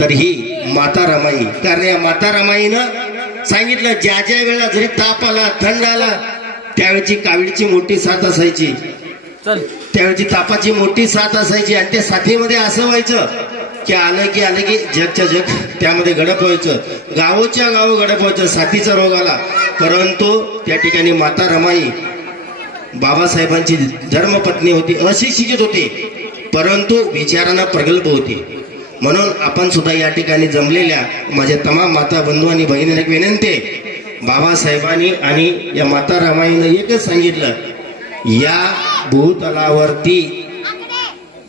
तर ही माता रमाई कारण या माता रमाईनं सांगितलं ज्या ज्या वेळेला जरी ताप आला थंड आला त्यावेळची कावीळची मोठी साथ असायची. त्यावेळची तापाची मोठी साथ असायची आणि त्या साथीमध्ये असं व्हायचं की आलं की आलं की जगच्या जग त्यामध्ये गडप व्हायचं. गावोच्या गाव गडप व्हायचं साथीचा रोग आला. परंतु त्या ठिकाणी माता रमाई बाबासाहेबांची धर्मपत्नी होती अशिक्षित होते. परंतु विचारानं प्रगल्भ होती. म्हणून आपण सुद्धा या ठिकाणी जमलेल्या माझ्या तमाम माता बंधू आणि बहिणींना एक विनंती. आहे बाबासाहेबांनी आणि या माता रामाईनं एकच सांगितलं या भूतलावरती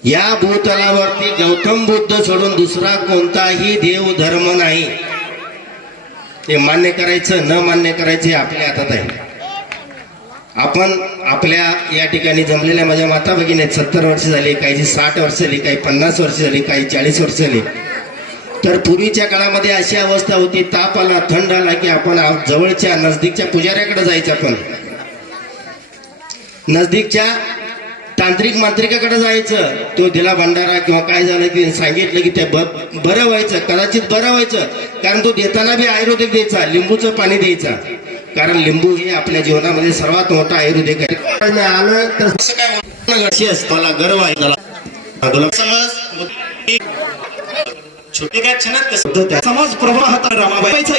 या भूतलावरती गौतम बुद्ध सोडून दुसरा कोणताही देव धर्म नाही. ते मान्य करायचं न मान्य करायचं हे आपल्या हातात आहे. आपण आपल्या या ठिकाणी जमलेल्या माझ्या माता भगिनी आहेत सत्तर वर्ष झाली काही साठ वर्ष झाली काही पन्नास वर्ष झाली काही चाळीस वर्ष झाली. तर पूर्वीच्या काळामध्ये अशी अवस्था होती ताप आला थंड आला की आपण जवळच्या नजदीकच्या पुजाऱ्याकडे जायचं आपण. नजदीकच्या तांत्रिक मांत्रिकाकडे जायचं. तो दिला भंडारा किंवा काय झालं की सांगितलं की ते ब- बरं व्हायचं कदाचित बरं व्हायचं. कारण तो देताना बी आयुर्वेदिक द्यायचा लिंबूचं पाणी द्यायचा. कारण लिंबू हे आपल्या जीवनामध्ये सर्वात मोठा आयुर्वेदिक आहे आलं तर. मला गर्व आहे समज छोटे काय आहे. समाज प्रवाहात रमाबाईचा